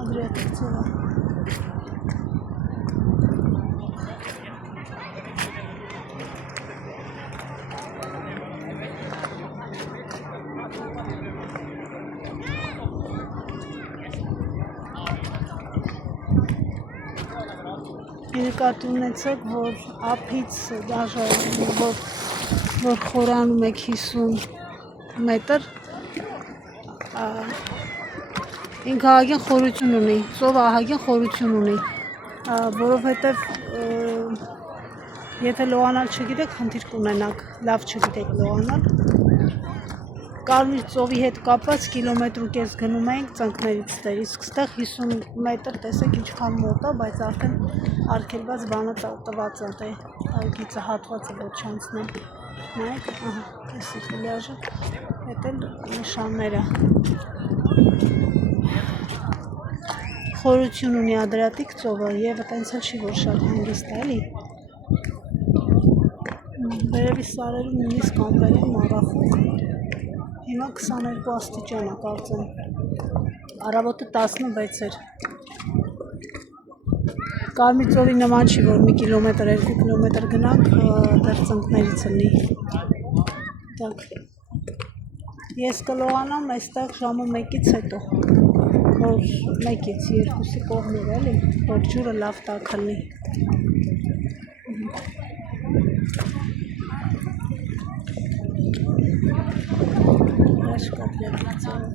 Adriatic ծովը։ Նկատի ունեցեք, որ ափից դաժե որ խորանում եք 50 մետր, ինքը ահագին խորություն ունի, ծովը ահագին խորություն ունի, որովհետև եթե լողանալ չգիտեք, խնդիր կունենաք, լավ չգիտեք լողանալ։ Կարմիր ծովի հետ կապված կիլոմետր ու կես գնում ենք ծնկներից դեր, իսկ ստեղ 50 մետր տեսեք ինչքան մոտ է, բայց արդեն արգելված բանը տված է, դե գիծը հատվածը որ չանցնեմ, նայեք, ահա, տեսեք պլյաժը, հետ էլ նշանները։ Խորություն ունի Ադրատիկ ծովը և տենց էլ չի, որ շատ հանգիստ է, էլի։ Վերևի սարերում նույնիսկ ամպեր են մառախուկ։ Հիմա 22 աստիճան է կարծեմ, առավոտը 16 էր։ Կարմիր ծովի նման չի, որ մի կիլոմետր, 2 կիլոմետր գնանք, դեռ ծնկներից լի։ Ես կլողանամ այստեղ ժամը 1-ից հետո, որ 1-ից 2-ի կողմեր էլի, որ ջուրը լավ տաք լի։ Հրաշք Ադրատիկ ծովը։